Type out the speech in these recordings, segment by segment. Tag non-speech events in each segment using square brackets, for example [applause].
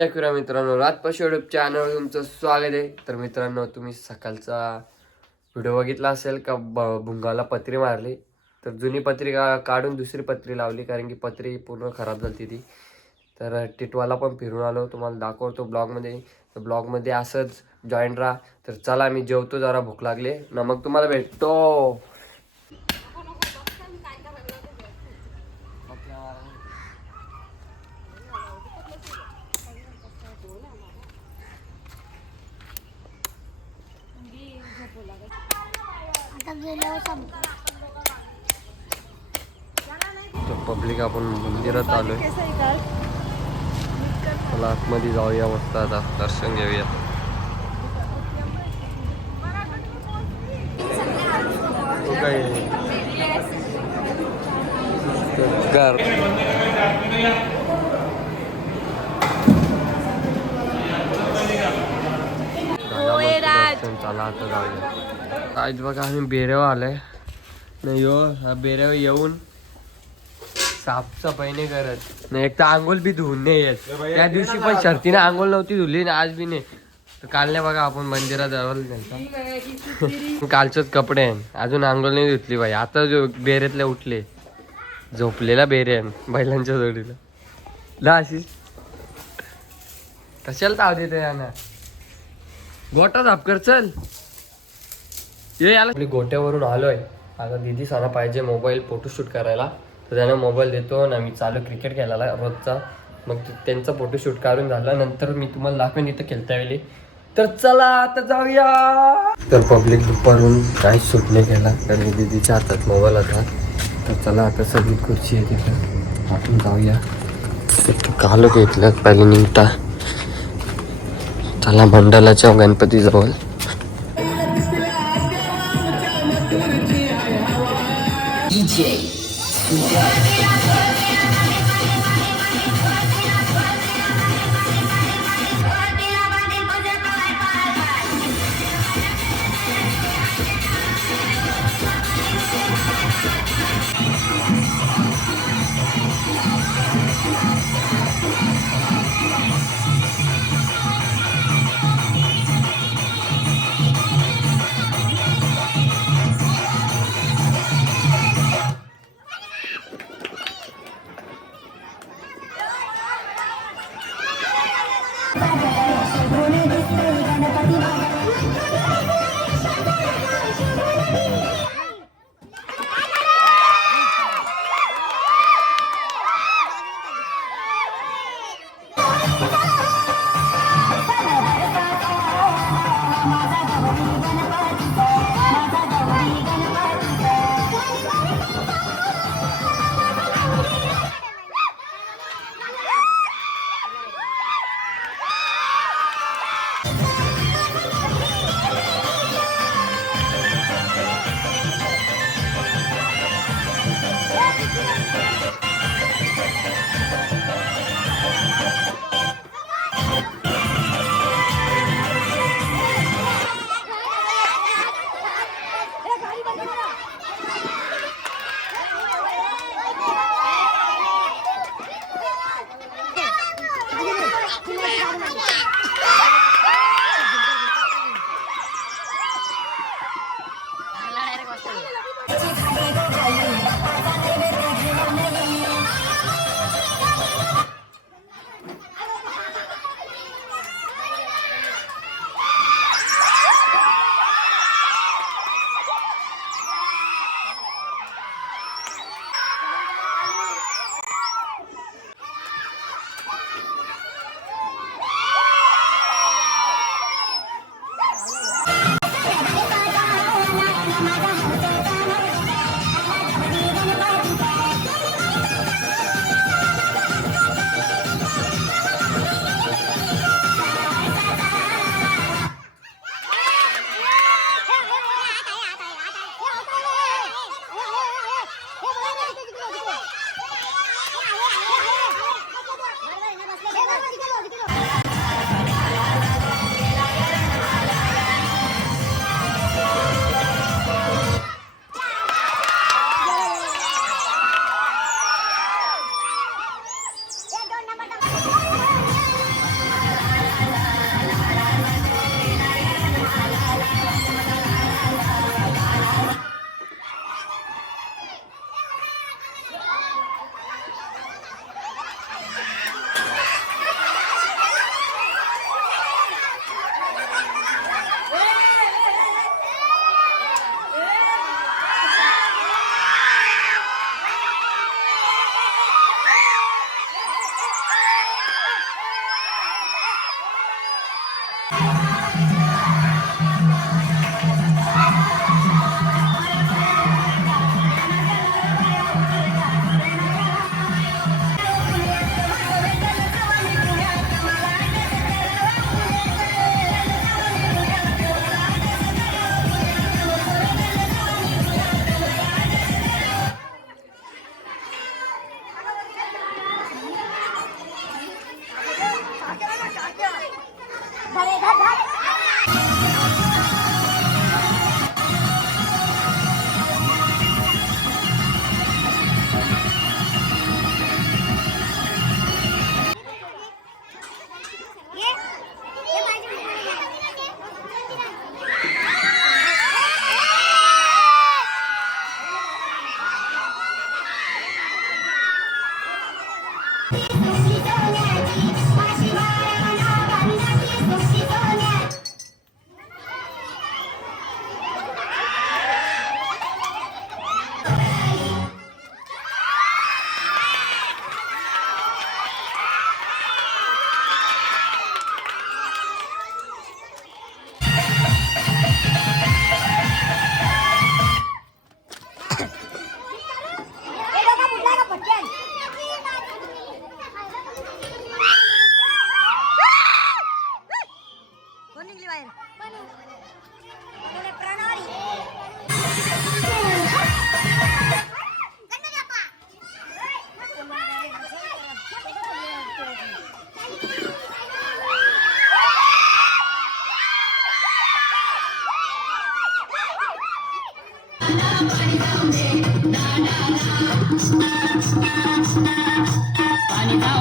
करूया मित्रांनो रातपाशी युट्यूब चॅनलवर तुमचं स्वागत आहे. तर मित्रांनो तुम्ही सकाळचा व्हिडिओ बघितला असेल का? ब भुंगाला पत्री मारली. तर जुनी पत्री का काढून दुसरी पत्री लावली कारण की पत्री पूर्ण खराब झाली ती. तर टिटवाला पण फिरून आलो. तुम्हाला दाखवतो ब्लॉगमध्ये. तर ब्लॉगमध्ये असंच जॉईन राहा. तर चला मी जेवतो जरा भूक लागले ना मग तुम्हाला भेटतो. पब्लिक आपण मंदिरात आलोय मला आतमध्ये जाऊया मस्त आता दर्शन घेऊया तो काय घर चला आता जाऊया आज बघा आम्ही बेरेव आलोय. नाही हो हा बेरेव येऊन साफसफाई नाही करत. नाही एक तर आंघोळ बी धुवून नाही येत. त्या दिवशी पण शर्तीने आंघोळ नव्हती धुली आणि आज बी नाही. तर काल नाही बघा आपण मंदिरात जावं त्यांचा [laughs] कालचेच कपडे आहे अजून आंघोळ नाही धुतली बाई. आता जो बेरेतले उठले. झोपलेला बेरे आहे बैलांच्या जोडीला. ला अशी कशाला ताव देते याना गोटा झाप कर चल. ये याला. आपली गोट्यावरून आलोय. आता दिदी सारा पाहिजे मोबाईल फोटोशूट करायला. तर त्यांना मोबाईल देतो आणि मी चालू क्रिकेट खेळायला रोजचा. मग त्यांचा फोटोशूट काढून झाला. नंतर मी तुम्हाला दाखवेन इथं खेळता वेळी. तर चला आता जाऊया. तर पब्लिक दुपारून काहीच शूट नाही केला. कारण दिदीच्या हातात मोबाईल होता. तर चला आता सगळी खुर्ची आहे तिथं. आपण जाऊया. कालो घेतलं पहिले निघता. चला मंडलाच्या गणपतीजवळ. you [laughs] Yeah.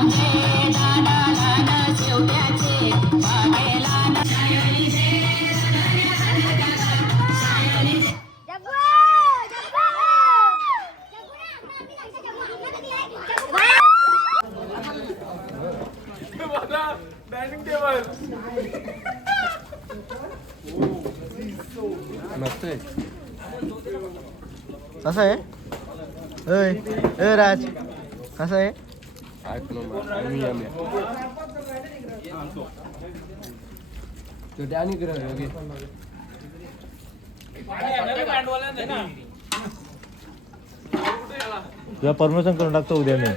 [laughs] कसं आहे? राज कसं आहे? आठ नंबर मी तो त्याने कर योगी तुला परमिशन करून टाकतो उद्या मी.